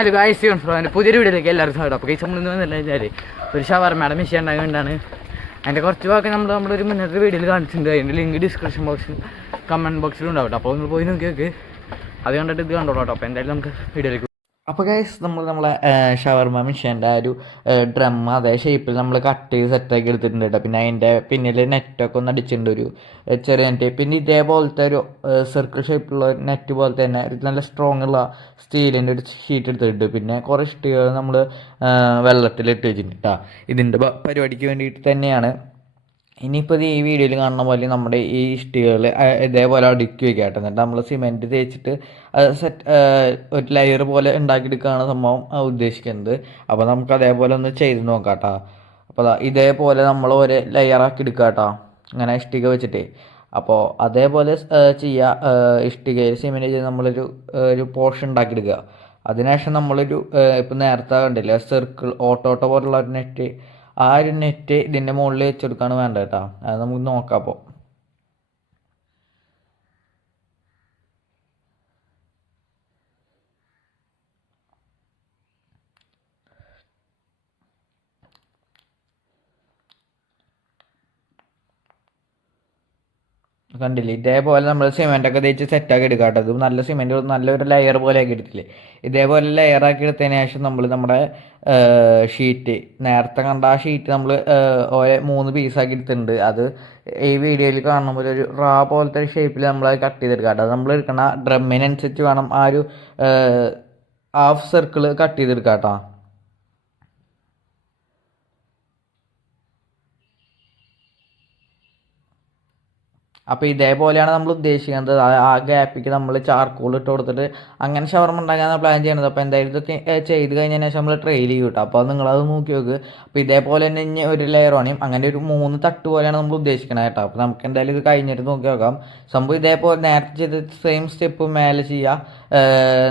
Hello guys യോൺ ഫ്രോന്റെ പുതിയൊരു വീഡിയോയിലേക്ക് എല്ലാവരും സ്വാഗതം. അപ്പോൾ ഗൈസ് നമ്മൾ ഇന്ന് വെച്ചാൽ ഒരു ഷവർമയുടെ മെഷീൻ ഉണ്ടായതുകൊണ്ടാണ് അതിന്റെ കുറച്ച് ഭാഗം നമ്മൾ നമ്മളൊരു മുന്നേറ്റ വീഡിയോയിൽ കാണിച്ചിട്ടുണ്ട്. അതിന്റെ ലിങ്ക് ഡിസ്ക്രിപ്ഷൻ ബോക്സിൽ കമന്റ് ബോക്സിൽ ഉണ്ടാവും അപ്പോൾ ഒന്ന് പോയി നോക്കി നോക്ക്. അത് കണ്ടിട്ട് ഇത് കണ്ടോളൂ കേട്ടോ. അപ്പോൾ എന്തായാലും നമുക്ക് വീഡിയോയിലേക്ക് അപ്പോൾ ഗൈസ് നമ്മൾ നമ്മളെ ഷവർമ മിഷീന്റെ ആ ഒരു ഡ്രം അതേ ഷേപ്പിൽ നമ്മൾ കട്ട് ചെയ്ത് സെറ്റാക്കി എടുത്തിട്ടുണ്ട് കേട്ടോ പിന്നെ അതിന്റെ പിന്നിൽ നെറ്റൊക്കെ ഒന്ന് അടിച്ചിട്ടുണ്ട് ഒരു ചെറിയ നെറ്റ് പിന്നെ ഇതേപോലത്തെ ഒരു സർക്കിൾ ഷേപ്പിലുള്ള നെറ്റ് പോലത്തെ തന്നെ നല്ല സ്ട്രോങ് ഉള്ള സ്റ്റീലിന്റെ ഒരു ഷീറ്റ് എടുത്തിട്ടുണ്ട്. പിന്നെ കുറേ ഇഷ്ടികൾ നമ്മൾ വെള്ളത്തിൽ ഇട്ട് വെച്ചിട്ടുണ്ട് കേട്ടോ ഇതിന്റെ പരിപാടിക്ക് വേണ്ടിയിട്ട് തന്നെയാണ് ഇനിയിപ്പോൾ ഈ വീഡിയോയിൽ കാണുന്ന പോലെ നമ്മുടെ ഈ ഇഷ്ടികകൾ ഇതേപോലെ അടുക്കി വയ്ക്കാട്ടെ കേട്ടോ. എന്നിട്ട് നമ്മൾ സിമെന്റ് തേച്ചിട്ട് അത് സെറ്റ് ഒരു ലെയർ പോലെ ഉണ്ടാക്കിയെടുക്കുകയാണ് സംഭവം ഉദ്ദേശിക്കുന്നത്. അപ്പോൾ നമുക്ക് അതേപോലെ ഒന്ന് ചെയ്ത് നോക്കാം അപ്പോൾ ഇതേപോലെ നമ്മൾ ഒരു ലെയറാക്കി എടുക്കുക കേട്ടോ. അങ്ങനെ ഇഷ്ടിക വെച്ചിട്ട്. അപ്പോൾ അതേപോലെ ചെയ്യുക ഇഷ്ടികയിൽ സിമെന്റ് ചെയ്ത് നമ്മളൊരു ഒരു പോർഷൻ ഉണ്ടാക്കിയെടുക്കുക. അതിനുശേഷം നമ്മളൊരു ഇപ്പം നേരത്തെ കണ്ടില്ലേ സർക്കിൾ ഓട്ടോട്ടോ പോലുള്ള ഒരു നെറ്റ് ആ ഒരു നെറ്റ് ഇതിന്റെ മുകളിൽ വെച്ചെടുക്കാണ് വേണ്ടത് കേട്ടോ അത് നമുക്ക് നോക്കാം അപ്പോൾ കണ്ടില്ലേ? ഇതേപോലെ നമ്മൾ സിമെന്റൊക്കെ തേച്ച് സെറ്റാക്കി എടുക്കാം കേട്ടോ ഇത് നല്ല സിമെന്റ് നല്ലൊരു ലെയർ പോലെ ആക്കി എടുത്തില്ലേ? ഇതേപോലെ ലെയർ ആക്കി എടുത്തതിന് ശേഷം നമ്മൾ നമ്മുടെ ഷീറ്റ് നേരത്തെ കണ്ട ആ ഷീറ്റ് നമ്മൾ ഓരോ മൂന്ന് പീസാക്കി എടുത്തിട്ടുണ്ട്. അത് ഈ വീഡിയോയിൽ കാണുമ്പോൾ ഒരു റാ പോലത്തെ ഒരു ഷേപ്പിൽ നമ്മൾ അത് കട്ട് ചെയ്തെടുക്കാം അത് നമ്മൾ എടുക്കണ ഡ്രമ്മിനനുസരിച്ച് വേണം ആ ഒരു ഹാഫ് സർക്കിൾ കട്ട് ചെയ്തെടുക്കാം കേട്ടോ അപ്പോൾ ഇതേപോലെയാണ് നമ്മൾ ഉദ്ദേശിക്കുന്നത്. ആ- ഗ്യാപ്പിക്ക് നമ്മൾ ചാർക്കോൾ ഇട്ട് കൊടുത്തിട്ട് അങ്ങനെ ഷവർമ ഉണ്ടാക്കാനാണ് പ്ലാൻ ചെയ്യുന്നത്. അപ്പോൾ എന്തായാലും ഇതൊക്കെ ചെയ്ത് കഴിഞ്ഞതിന് ശേഷം നമ്മൾ ട്രെയിൽ ചെയ്യും കേട്ടോ. അപ്പോൾ നിങ്ങളത് നോക്കി നോക്ക്. അപ്പോൾ ഇതേപോലെ തന്നെ ഇനി ഒരു ലെയർ പണിയും അങ്ങനെ ഒരു മൂന്ന് തട്ട് പോലെയാണ് നമ്മൾ ഉദ്ദേശിക്കുന്നത് കേട്ടോ. അപ്പോൾ നമുക്ക് എന്തായാലും ഇത് കഴിഞ്ഞിട്ട് നോക്കി നോക്കാം. സംഭവം ഇതേപോലെ നേരത്തെ ചെയ്ത് സെയിം സ്റ്റെപ്പ് മേലെ ചെയ്യുക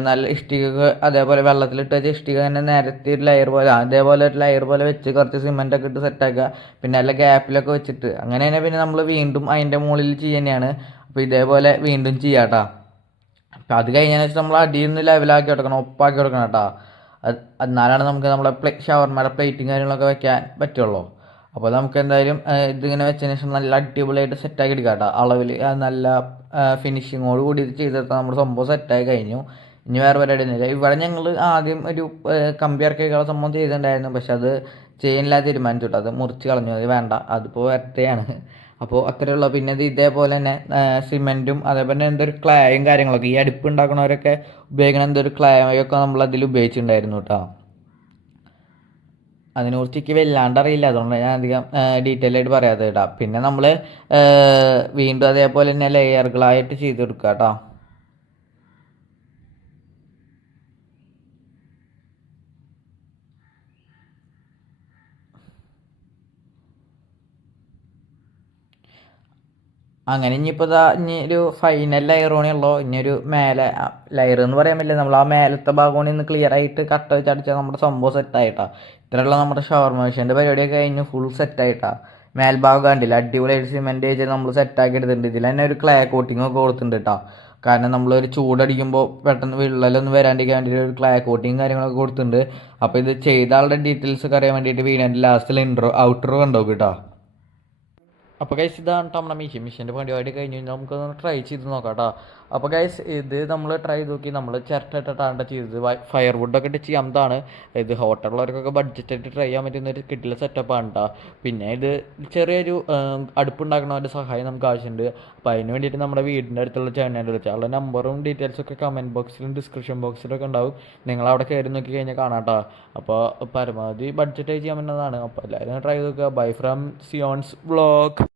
നല്ല ഇഷ്ടിക അതേപോലെ വെള്ളത്തിലിട്ട് വെച്ച ഇഷ്ടിക തന്നെ നേരത്തെ ഒരു ലെയർ പോലെ അതേപോലെ ഒരു ലെയർ പോലെ വെച്ച് കുറച്ച് സിമെന്റ് ഒക്കെ ഇട്ട് സെറ്റാക്കുക പിന്നെ നല്ല ഗ്യാപ്പിലൊക്കെ വെച്ചിട്ട്. അങ്ങനെ തന്നെ പിന്നെ നമ്മൾ വീണ്ടും അതിന്റെ മുകളിൽ ചെയ്യുന്നതാണ് അപ്പോൾ ഇതേപോലെ വീണ്ടും ചെയ്യാം അപ്പം അത് കഴിഞ്ഞാൽ വെച്ചാൽ നമ്മൾ അടിയിൽ നിന്ന് ലെവലാക്കി കൊടുക്കണം ഒപ്പാക്കി കൊടുക്കണം കേട്ടോ എന്നാലാണ് നമുക്ക് നമ്മുടെ പ്ലേ ഷവർമയുടെ പ്ലേറ്റും കാര്യങ്ങളൊക്കെ വെക്കാൻ പറ്റുള്ളൂ. അപ്പോൾ നമുക്ക് എന്തായാലും ഇതിങ്ങനെ വെച്ചതിന് ശേഷം നല്ല അടിപൊളിയായിട്ട് സെറ്റാക്കി എടുക്കാം കേട്ടോ. അളവിൽ നല്ല ഫിനിഷിങ്ങോട് കൂടി ഇത് ചെയ്തെടുത്താൽ നമ്മുടെ സംഭവം സെറ്റായി കഴിഞ്ഞു. ഇനി വേറെ പരിപാടി ഒന്നുമില്ല. ഇവിടെ ഞങ്ങൾ ആദ്യം ഒരു കമ്പി ഇറക്കിയുള്ള സംഭവം ചെയ്തിട്ടുണ്ടായിരുന്നു. പക്ഷെ അത് ചെയ്യാനില്ലാതെ തീരുമാനിച്ചു കേട്ടോ. അത് മുറിച്ച് കളഞ്ഞു. അത് വേണ്ട. അതിപ്പോൾ വരത്തെയാണ് അപ്പോൾ അത്രയുള്ള. പിന്നെ ഇത് ഇതേപോലെ തന്നെ സിമെന്റും അതേപോലെ എന്തൊരു ക്ലായും കാര്യങ്ങളൊക്കെ ഈ അടുപ്പ് ഉണ്ടാക്കുന്നവരൊക്കെ ഉപയോഗിക്കുന്ന എന്തൊരു ക്ലായൊക്കെ നമ്മൾ അതിൽ ഉപയോഗിച്ചിട്ടുണ്ടായിരുന്നു കേട്ടോ. അതിനെക്കുറിച്ച് എനിക്ക് വല്ലാണ്ട് അറിയില്ല അതുകൊണ്ട് ഞാൻ അധികം ഡീറ്റെയിൽ ആയിട്ട് പറയാതെ കേട്ടോ. പിന്നെ നമ്മൾ വീണ്ടും അതേപോലെ തന്നെ ലെയറുകളായിട്ട് ചെയ്ത് കൊടുക്കുക കേട്ടോ. അങ്ങനെ ഇനിയിപ്പോൾ ഇതാ ഇനി ഒരു ഫൈനൽ ലെയറോണി ഉള്ളോ. ഇനി ഒരു മേലെ ലെയർ എന്ന് പറയാൻ പറ്റില്ല. നമ്മൾ ആ മേലത്തെ ഭാഗമാണ് ഇന്ന് ക്ലിയർ ആയിട്ട് കട്ട് വെച്ച് അടിച്ചാൽ നമ്മുടെ സംഭവം സെറ്റായിട്ടാ ഇത്രയുള്ള നമ്മുടെ ഷവർമ മെഷീന്റെ പരിപാടിയൊക്കെ കഴിഞ്ഞ് ഫുൾ സെറ്റായിട്ടാ മേൽഭാഗം കണ്ടില്ല? അടിപൊളിയായിട്ട് സിമെന്റ് ചെയ്ത് നമ്മൾ സെറ്റാക്കി എടുത്തിട്ടുണ്ട്. ഇതിൽ തന്നെ ഒരു ക്ലേ കോട്ടിംഗ് ഒക്കെ കൊടുത്തിട്ടുണ്ട് കേട്ടോ കാരണം നമ്മളൊരു ചൂടടിക്കുമ്പോൾ പെട്ടെന്ന് വിള്ളലൊന്നും വരാണ്ടിരിക്കാൻ വേണ്ടിയിട്ട് ഒരു ക്ലേ കോട്ടിങ് കാര്യങ്ങളൊക്കെ കൊടുത്തിട്ടുണ്ട്. അപ്പോൾ ഇത് ചെയ്ത ആളുടെ ഡീറ്റെയിൽസ് ഒക്കെ അറിയാൻ വേണ്ടിയിട്ട് വീടിന്റെ ലാസ്റ്റിൽ ഇൻട്രോ ഔട്ടറോ കണ്ടോ കേട്ടോ അപ്പോൾ ഗൈസ് ഇതാണ് ട്ടോ നമ്മുടെ മിഷൻ മിഷന്റെ പരിപാടി കഴിഞ്ഞ് കഴിഞ്ഞാൽ നമുക്കൊന്ന് ട്രൈ ചെയ്ത് നോക്കാം കേട്ടോ അപ്പോൾ ഗൈസ് ഇത് നമ്മൾ ട്രൈ ചെയ്ത് നോക്കി. നമ്മൾ ചിരട്ട ഇട്ടിട്ടാണ് ചെയ്തത് ഫയർ വുഡൊക്കെ ഇട്ട് ചെയ്യാവുന്നതാണ് ഇത് ഹോട്ടലുള്ളവർക്കൊക്കെ ബഡ്ജറ്റ് ആയിട്ട് ട്രൈ ചെയ്യാൻ പറ്റുന്ന ഒരു കിട്ടില്ല സെറ്റപ്പാണ് കേട്ടോ പിന്നെ ഇത് ചെറിയൊരു അടുപ്പുണ്ടാക്കണവന്റെ സഹായം നമുക്ക് ആവശ്യമുണ്ട്. അപ്പോൾ അതിന് വേണ്ടിയിട്ട് നമ്മുടെ വീടിന്റെ അടുത്തുള്ള ചേട്ടനെ വിളിച്ചാൽ അവളുടെ നമ്പറും ഡീറ്റെയിൽസും ഒക്കെ കമന്റ് ബോക്സിലും ഡിസ്ക്രിപ്ഷൻ ബോക്സിലും ഒക്കെ ഉണ്ടാവും. നിങ്ങൾ അവിടെ കയറി നോക്കി കഴിഞ്ഞാൽ കാണാം കേട്ടോ അപ്പോൾ പരമാവധി ബഡ്ജറ്റ് ചെയ്യാൻ പറ്റുന്നതാണ്. അപ്പോൾ എല്ലാവരും ട്രൈ ചെയ്ത് നോക്കുക. Bye from സിയോൺസ് vlog